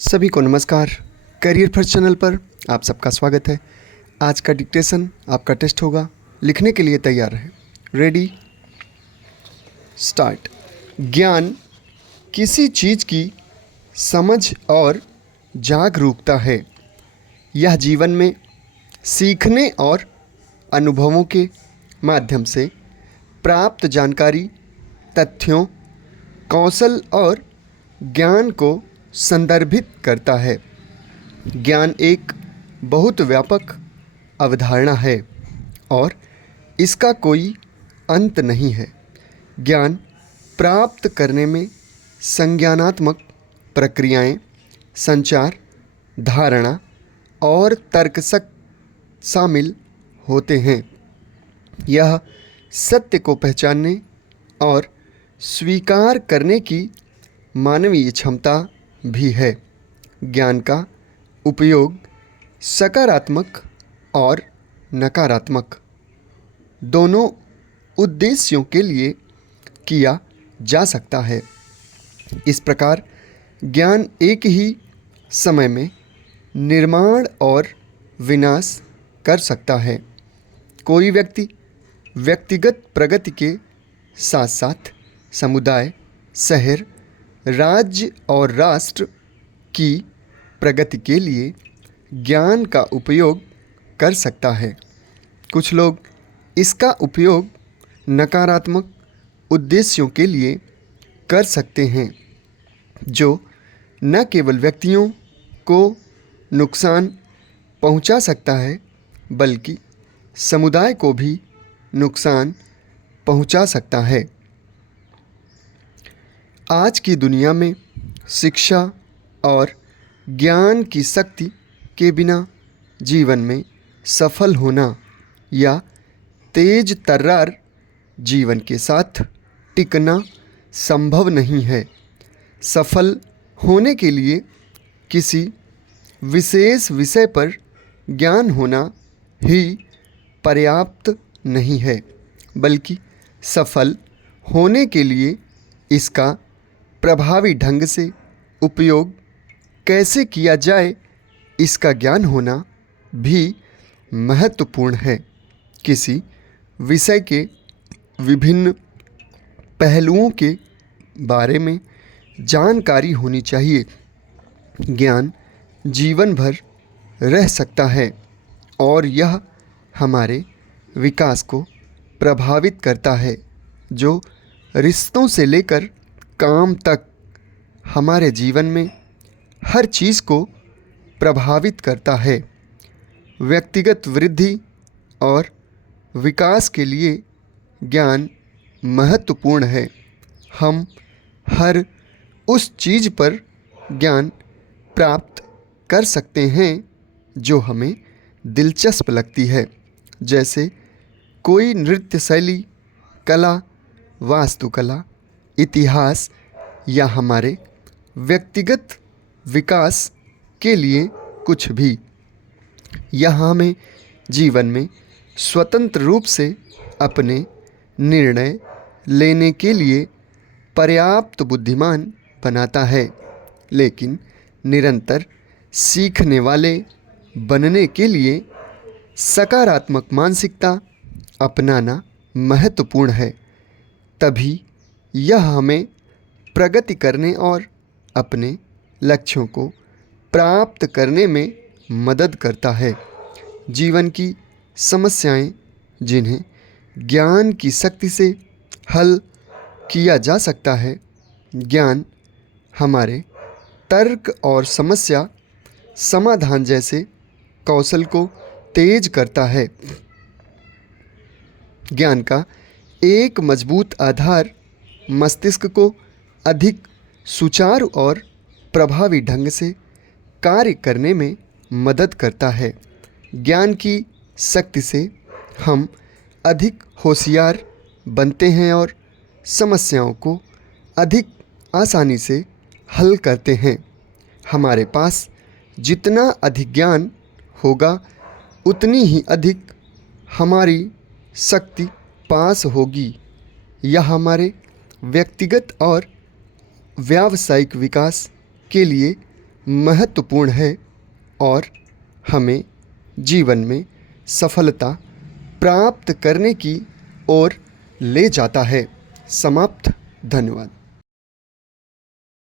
सभी को नमस्कार। करियर फर्स्ट चैनल पर आप सबका स्वागत है। आज का डिक्टेशन आपका टेस्ट होगा। लिखने के लिए तैयार है। Ready start. ज्ञान किसी चीज़ की समझ और जागरूकता है। यह जीवन में सीखने और अनुभवों के माध्यम से प्राप्त जानकारी, तथ्यों, कौशल और ज्ञान को संदर्भित करता है। ज्ञान एक बहुत व्यापक अवधारणा है और इसका कोई अंत नहीं है। ज्ञान प्राप्त करने में संज्ञानात्मक प्रक्रियाएं, संचार, धारणा और तर्क शामिल होते हैं। यह सत्य को पहचानने और स्वीकार करने की मानवीय क्षमता भी है। ज्ञान का उपयोग सकारात्मक और नकारात्मक दोनों उद्देश्यों के लिए किया जा सकता है। इस प्रकार ज्ञान एक ही समय में निर्माण और विनाश कर सकता है। कोई व्यक्ति व्यक्तिगत प्रगति के साथ साथ समुदाय, शहर, राज्य और राष्ट्र की प्रगति के लिए ज्ञान का उपयोग कर सकता है। कुछ लोग इसका उपयोग नकारात्मक उद्देश्यों के लिए कर सकते हैं, जो न केवल व्यक्तियों को नुकसान पहुंचा सकता है बल्कि समुदाय को भी नुकसान पहुंचा सकता है। आज की दुनिया में शिक्षा और ज्ञान की शक्ति के बिना जीवन में सफल होना या तेज तर्रार जीवन के साथ टिकना संभव नहीं है। सफल होने के लिए किसी विशेष विषय पर ज्ञान होना ही पर्याप्त नहीं है, बल्कि सफल होने के लिए इसका प्रभावी ढंग से उपयोग कैसे किया जाए, इसका ज्ञान होना भी महत्वपूर्ण है। किसी विषय के विभिन्न पहलुओं के बारे में जानकारी होनी चाहिए। ज्ञान जीवन भर रह सकता है और यह हमारे विकास को प्रभावित करता है, जो रिश्तों से लेकर काम तक हमारे जीवन में हर चीज़ को प्रभावित करता है। व्यक्तिगत वृद्धि और विकास के लिए ज्ञान महत्वपूर्ण है। हम हर उस चीज़ पर ज्ञान प्राप्त कर सकते हैं जो हमें दिलचस्प लगती है, जैसे कोई नृत्य शैली, कला, वास्तुकला, इतिहास या हमारे व्यक्तिगत विकास के लिए कुछ भी। यह हमें जीवन में स्वतंत्र रूप से अपने निर्णय लेने के लिए पर्याप्त बुद्धिमान बनाता है, लेकिन निरंतर सीखने वाले बनने के लिए सकारात्मक मानसिकता अपनाना महत्वपूर्ण है। तभी यह हमें प्रगति करने और अपने लक्ष्यों को प्राप्त करने में मदद करता है। जीवन की समस्याएं जिन्हें ज्ञान की शक्ति से हल किया जा सकता है, ज्ञान हमारे तर्क और समस्या समाधान जैसे कौशल को तेज करता है। ज्ञान का एक मजबूत आधार मस्तिष्क को अधिक सुचारू और प्रभावी ढंग से कार्य करने में मदद करता है। ज्ञान की शक्ति से हम अधिक होशियार बनते हैं और समस्याओं को अधिक आसानी से हल करते हैं। हमारे पास जितना अधिक ज्ञान होगा, उतनी ही अधिक हमारी शक्ति पास होगी। यह हमारे व्यक्तिगत और व्यावसायिक विकास के लिए महत्वपूर्ण है और हमें जीवन में सफलता प्राप्त करने की ओर ले जाता है। समाप्त। धन्यवाद।